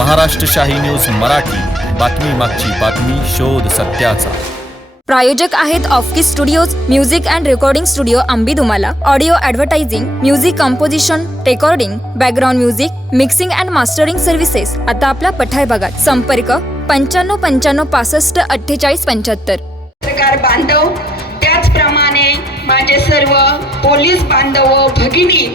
महाराष्ट्र शाही न्यूज मराठी. बातमी मागची बातमी शोध सत्याचा. प्रायोजक आहेत ऑफकिस studios music and recording studio Ambi Dumala audio advertising music composition recording background music mixing and mastering services आता आपल्या पठार भागात संपर्क पंच्याण्णव पंच्याण्णव पासष्ट अठ्ठेचाळीस पंच्याहत्तर. पत्रकार बांधव त्याचप्रमाणे माझे सर्व पोलीस बांधव भगिनी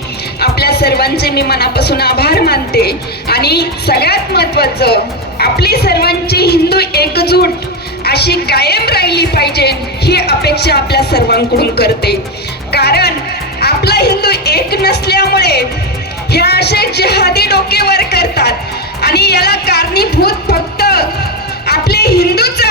आपल्या सर्वांचे मी मनापासून आभार मानते. आणि सगळ्यात महत्वाचं आपली सर्वांची हिंदू एकजूट अशी कायम राहिली पाहिजे ही अपेक्षा आपल्या सर्वांकडून करते. कारण आपला हिंदू एक नसल्यामुळे ह्या असे जिहादी डोकेवर करतात. आणि याला कारणीभूत फक्त आपले हिंदूच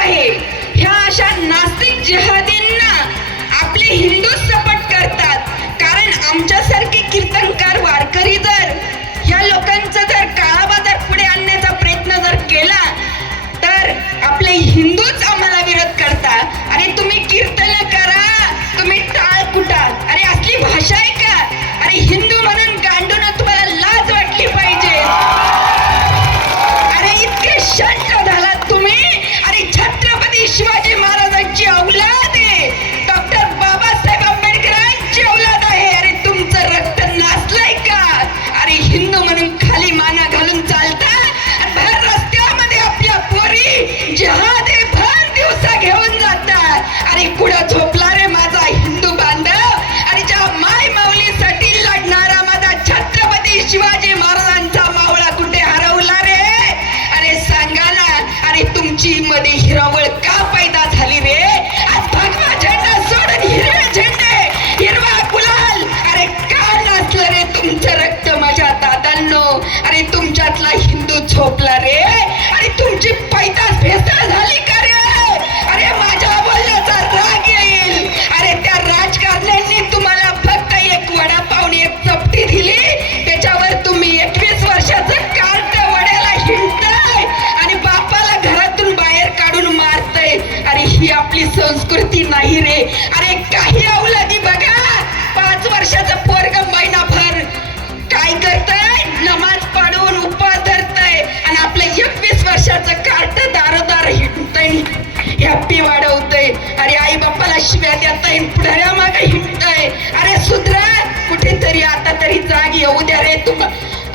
येऊ द्या रे तू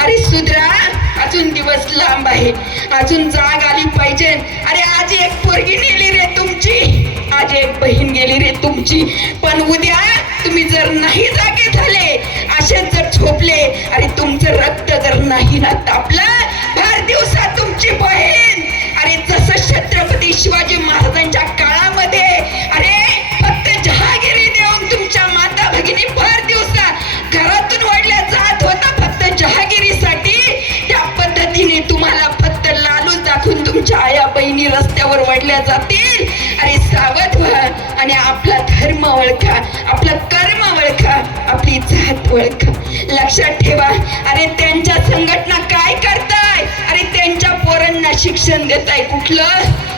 अरे सुधरा अजून दिवस लांब आहे. अजून जाग आली पाहिजे. अरे आज एक पोरगी नेली रे तुमची. आज एक बहीण गेली रे तुमची. पण उद्या तुम्ही जर नाही जागे झाले असेच जर झोपले अरे तुमचं रक्त जर नाही ना तापलं भर दिवसात तुमची बहीण. अरे दाखवून आया बहिणी रस्त्यावर वडल्या जातील. अरे सावध व्हा आणि आपला धर्म ओळखा आपलं कर्म ओळखा आपली जात ओळखा. लक्षात ठेवा अरे त्यांच्या संघटना काय करताय? अरे त्यांच्या पोरांना शिक्षण देताय कुठलं?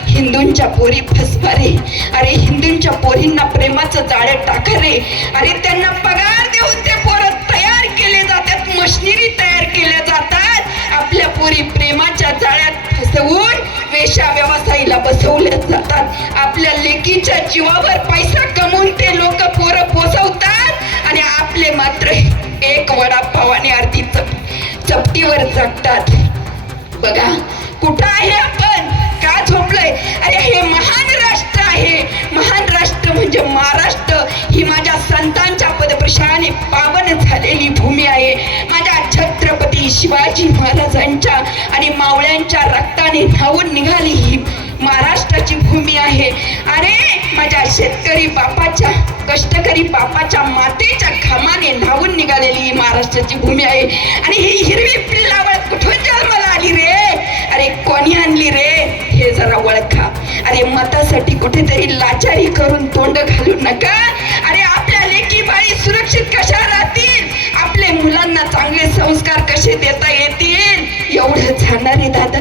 हिंदूंच्या पोरी फसवा रे अरे हिंदूंच्या पोरींना प्रेमाचं जाळं टाका रे. अरे त्यांना आपल्याला बसवल्या जातात. आपल्या लेकीच्या जीवावर पैसा कमवून ते लोक पोरं पोसवतात आणि आपले मात्र एक वडापाव आणि अर्धी चप चपटीवर जगतात. बघा कुठं आहे आपण? का झोपलंय? अरे हे महान राष्ट्र आहे. महान राष्ट्र म्हणजे महाराष्ट्र. ही माझ्या संतांच्या पदप्रशाने पावन झालेली भूमी आहे. माझ्या छत्रपती शिवाजी महाराजांच्या आणि मावळ्यांच्या रक्ताने धावून निघाली ही महाराष्ट्राची भूमी आहे. अरे माझ्या शेतकरी बापाच्या कष्टकरी बापाच्या मातेच्या घामाने न्हावून निघालेली ही महाराष्ट्राची भूमी आहे. आणि ही हिरवी पिल्लावळ कुठून जन्माला आली रे? अरे कोणी आणली रे? हे जरा ओळखा. अरे मतासाठी कुठेतरी लाचारी करून तोंड घालू नका. अरे आपल्या लेकी बाळी सुरक्षित कशा राहतील? आपले मुलांना चांगले संस्कार कसे देता येतील? एवढं जाणारे दादा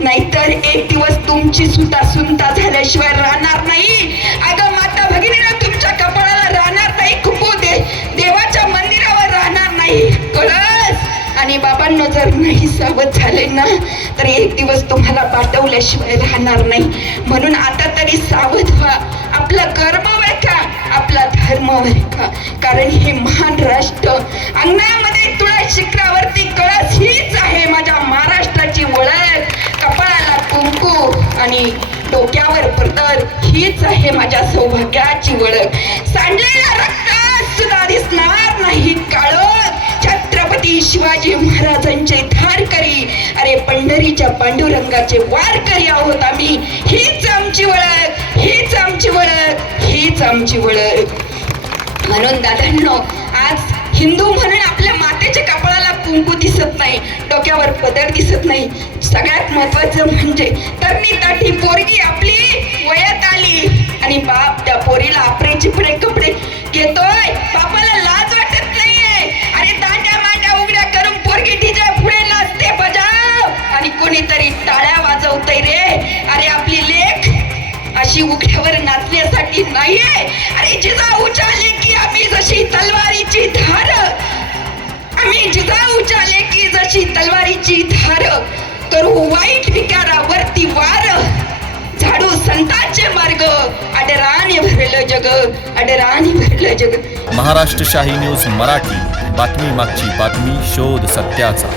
नाहीतर एक दिवस तुमची सुद्धा सुनता झाल्याशिवाय राहणार नाही. अगं माता भगिनीला तुमच्या कपाळाला राहणार नाही खुपू दे. देवाच्या मंदिरावर राहणार नाही. कळस? आणि बाबांनो जर नाही सावध झाले ना तर एक दिवस तुम्हाला पाठवल्याशिवाय राहणार नाही. म्हणून आता तरी सावध व्हा. आपला कर्म का आपला धर्म का कारण हे महान राष्ट्र अंगणामध्ये तुळा शिखरावरती आणि डोक्यावर पडतर हीच आहे माझ्या सौभाग्याची ओळख. सांडलेल्या रक्त सुद्धा दिसणार नाही काळोख. छत्रपती शिवाजी महाराजांचे धारकरी अरे पंढरीच्या पांडुरंगाचे वारकरी आहोत आम्ही. हीच आमची ओळख. हीच आमची ओळख. हीच आमची ओळख. म्हणून दादांनो आज हिंदू म्हणून आपल्या मातेच्या कपाळाला कुंकू दिसत नाही. डोक्यावर पदर दिसत नाही. सगळ्यात महत्वाचं म्हणजे तरणी ताठी पोरगी आपली वयात आली. आणि बाप त्या पोरीला आपरे चिपरे कपडे घेतोय. बापाला लाज वाटत नाहीये. अरे ताट्या मांड्या उघड्या करून पोरगी तिच्या पुढे नाचते बजाव. आणि कोणीतरी टाळ्या वाजवतय रे. अरे आपली लेख अशी उघड्यावर नाचण्यासाठी नाहीये. अरे जिजा उचाले की आम्ही जशी तलवारीची धार. आम्ही जिजा उचाले की जशी तलवारीची धार. तर वाईट विकारावरती वार. झाडू संतांचे मार्ग. अडराने भरलं जग अडराने भरलं जग. महाराष्ट्र शाही न्यूज मराठी. बातमी मागची बातमी शोध सत्याचा.